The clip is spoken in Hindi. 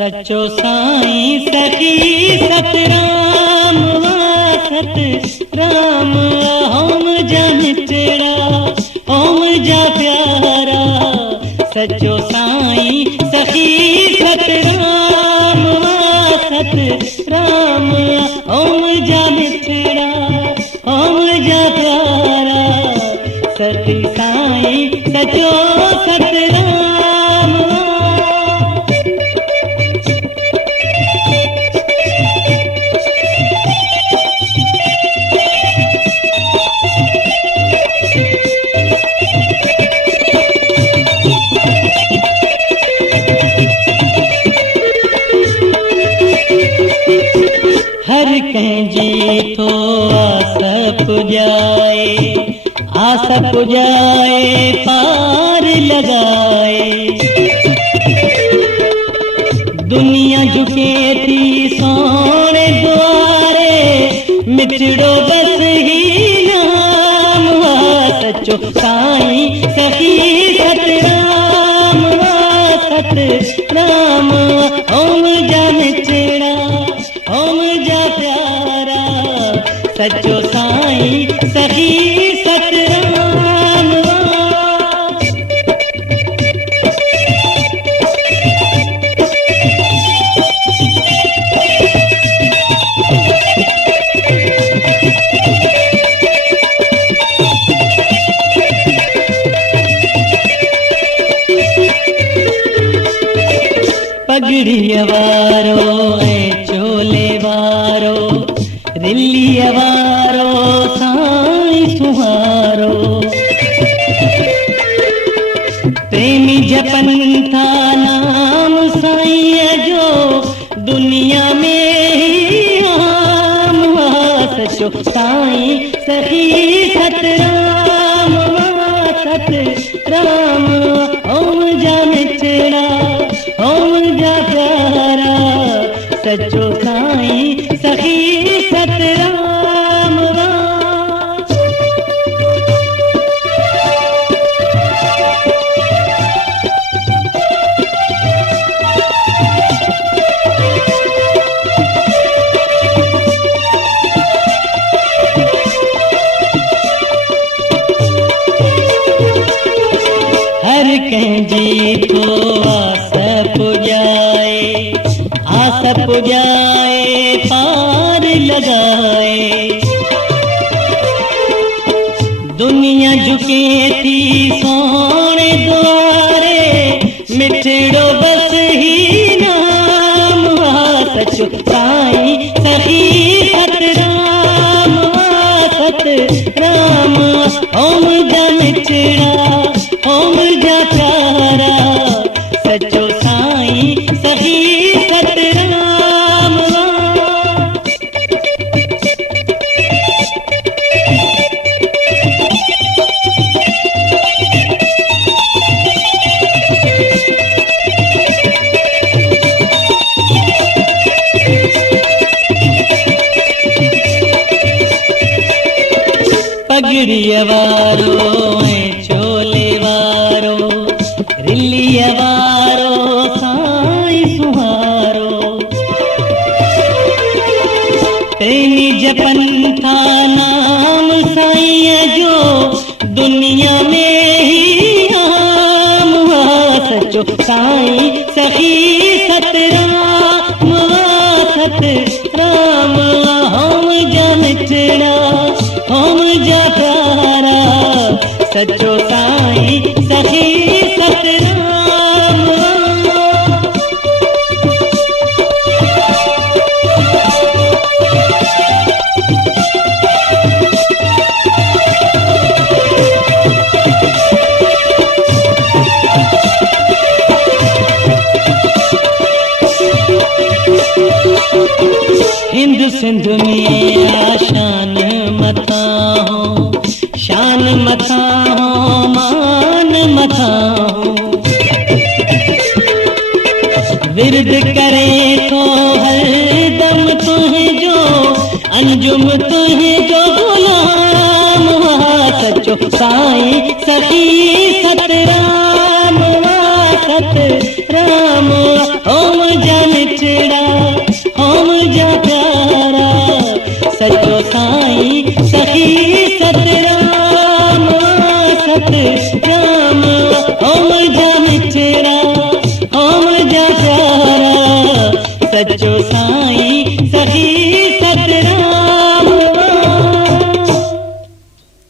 सचो साईं सखी सतराम सत राम ओम जा मिठड़ा ओम जा प्यारा। सचो साईं सखी सतराम सत राम ओम जा मिठड़ा ओम जा प्यारा। सती साईं सचो सतराम। हर कंहिंजी थो आस पुॼाए पार लॻाए। दुनिया झुके थी सोणे द्वारे मिठड़ो बस ही नाम। सचो साईं सखी सतराम सतराम ओम जा मिठड़ा ओम जा प्यारा। सचो साईं सखी सतराम। पगड़ीअ वारो ऐं चोले वारो रिलीअ वारो साईं सुहारो। प्रेमी जपनि था नाम साईं जो दुनिया में ही आम। सचो साईं सखी सतराम सतराम ओम जा मिठड़ा ओम जा प्यारा। सचो साईं सखी सतराम। हर कंहिंजी थो आस पुॼाए पार लॻाए। दुनिया झुके थी सोणे द्वारे मिठड़ो बस ही नाम। सचो साईं सखी सतराम सतराम ओम जा मिठड़ा ओम जा प्यारा। सचो साईं सखी सतराम। पगड़ीअ वारो ऐं चोले वारो रिलीअ वारो साईं सुहारो। प्रेमी जपनि था नाम साईं जो दुनिया में ही आम। सचो साईं सखी सतराम सतराम ओम जा मिठड़ा ओम जा प्यारा। सचो साईं सखी सतराम। हिंद सिंध में शान मथा हो शान मथा हो मान मथा हो। विरद करे तो हर दम तुझो अंजुम तुझो गुलाम। सचो साईं सखी सतराम सतराम ओम जन सतराम सतराम